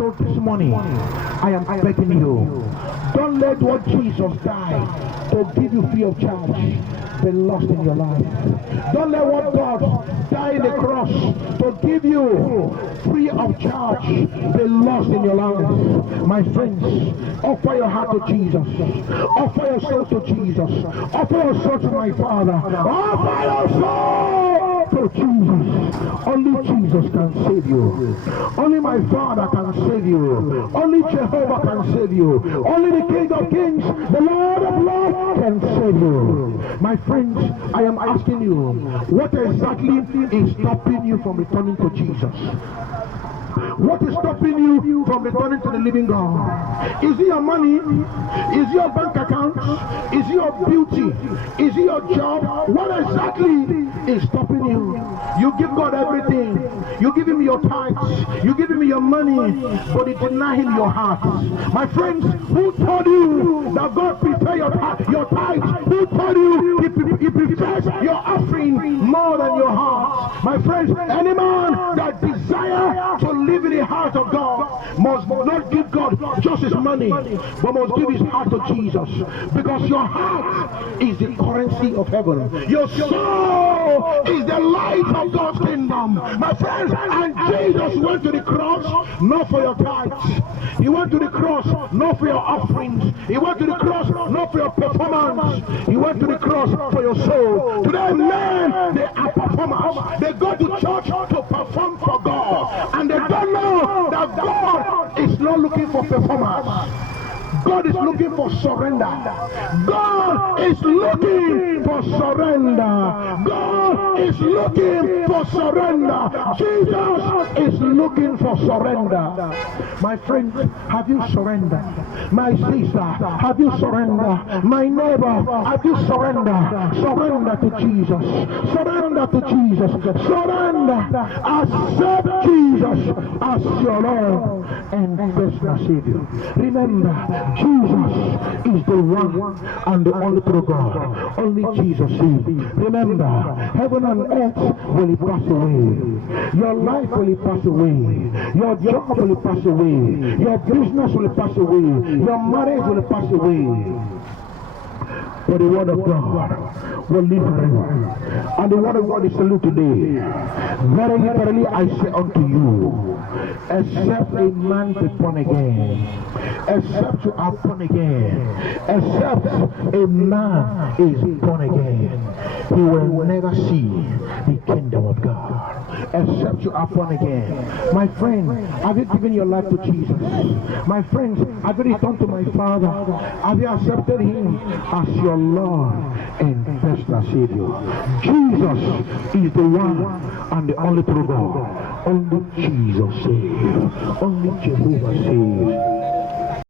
So this morning, I am begging you, don't let what Jesus died to give you free of charge be lost in your life. Don't let what God died in the cross to give you free of charge be lost in your life. My friends, offer your heart to Jesus. Offer your soul to Jesus. Offer your soul to my Father. Offer your soul to Jesus. Only Jesus can save you. Only my Father can save you. Only Jehovah can save you. Only the King of Kings, the Lord of Lords can save you. My friends, I am asking you, what exactly is stopping you from returning to Jesus? What is stopping you from returning to the living God? Is it your money? Is it your bank account? Is it your beauty? Is it your job? What exactly is stopping you? You give God everything. You give him your tithes. You give him your money, but you deny him your heart. My friends, who told you that God prefers your tithes? Who told you he prefers your offering more than your heart? My friends, any man that desires to live in the heart of God must not give God just his money, but must give his heart to Jesus, because your heart is the currency of heaven. Your soul is the light of God's kingdom. My friends, and Jesus went to the cross not for your tithes. He went to the cross not for your offerings. He went to the cross not for your performance. He went to the cross for your soul. Today men, they are performers. They go to church to perform for God, and they don't know that God is not looking for performers. God is looking for surrender. God is looking for surrender. God is looking for surrender. Jesus is looking for surrender. My friend, have you surrendered? My sister, have you surrendered? My neighbor, have you surrendered? Surrender to Jesus. Surrender to Jesus. Surrender. Accept Jesus as your Lord and personal Savior. Remember, Jesus is the one and the only true God. Only Jesus saves. Remember, heaven and earth will pass away. Your life will pass away. Your job will pass away. Your business will pass away. Your marriage will pass away. But the word of God will live forever. And the word of God is salute today. Very literally I say unto you, except a man be born again, except you are born again, except a man is born again, he will never see the kingdom of God. Except you are born again. My friend, have you given your life to Jesus? My friends, have you returned to my Father? Have you accepted him as your Lord and personal Savior? Jesus is the one and the only true God. Only Jesus saves. Only Jehovah saves.